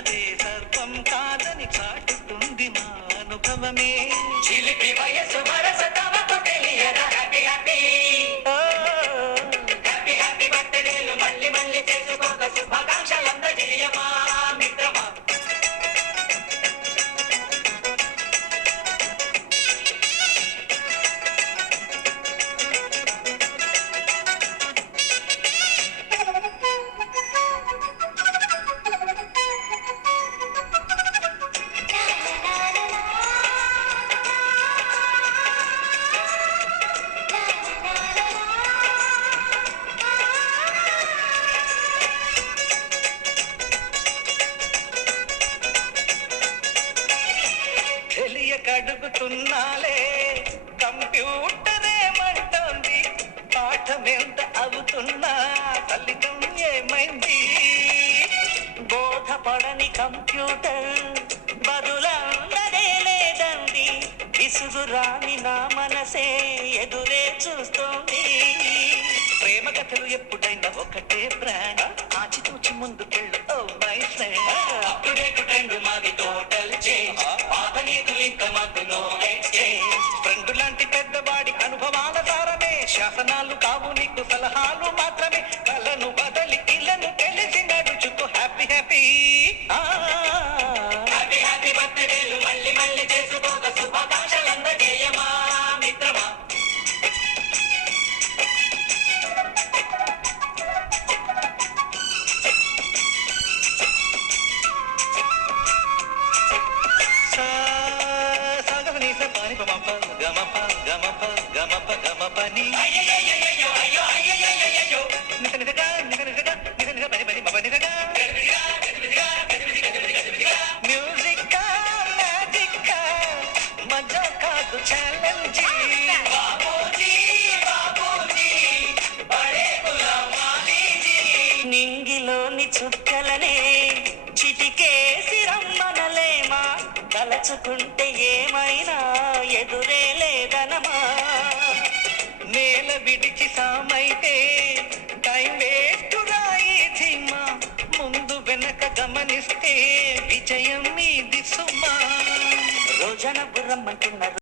ఉన్నదే సర్వం కాదని చాటుతుంది మా అనుభవమే. చిలిపి వయసు వరస తమకు తెలియదా హ్యాపీ హ్యాపీ హ్యాపీ హ్యాపీ బర్త్డేలు మళ్ళీ మళ్ళీ చేసుకోక శుభాకాంక్షలందజేయమా మిత్రమా. కడుగుతున్నాలే కంప్యూటరేమంటోంది, పాఠమెంత అవుతున్నా ఫలితం ఏమైంది. బోధపడని కంప్యూటర్ బదులన్నదే లేదండి, విసుగురాని నా మనసే ఎదురే చూస్తోంది. ప్రేమ కథలు ఎప్పుడైనా ఒకటే బ్రాండ్, ఆచితూచి ముందుకెళ్ళు oh my friend. Update trend మాది టోటల్ చేంజ్, పాత నీతులు ఇంకా మాకు నో ఎక్స్చేంజ్. ఫ్రెండ్ లాంటి పెద్దవాడి అనుభవాల సారమే, శాసనాలు కావు నీకు సలహాలు మాత్రమే. కలను బదలి ఇలను తెలిసి నడుచుకో హ్యాపీ హ్యాపీ హ్యాపీ హ్యాపీ బర్త్డేలు మళ్ళీ మళ్ళీ చేసుకోక శుభాకాంక్షలందజేయమా మిత్రమా. గమపని అయ్యయ్యయ్యయ్యో అయ్యో అయ్యయ్యయ్యయ్యో నిజనిజగా నిజనిజగా నిజనిజగా పని పని మపనిజగా మ్యూజిక్ మ్యాజిక్ మజా కాదు ఛాలెంజ్. బాబూజీ బాబూజీ బడే గులాం అలీజీ. నింగిలోని చుక్కలనే చిటికేసి రమ్మనలేమా, తలచుకుంటే ఏమైనా ఎదురే లేదనమా. నేల విడిచి సామైతే టైం వేస్తురా ఈ ధీమా, ముందు వెనక గమనిస్తే విజయం మీది సుమా. రోజన బుర్రమ్మంటున్నారు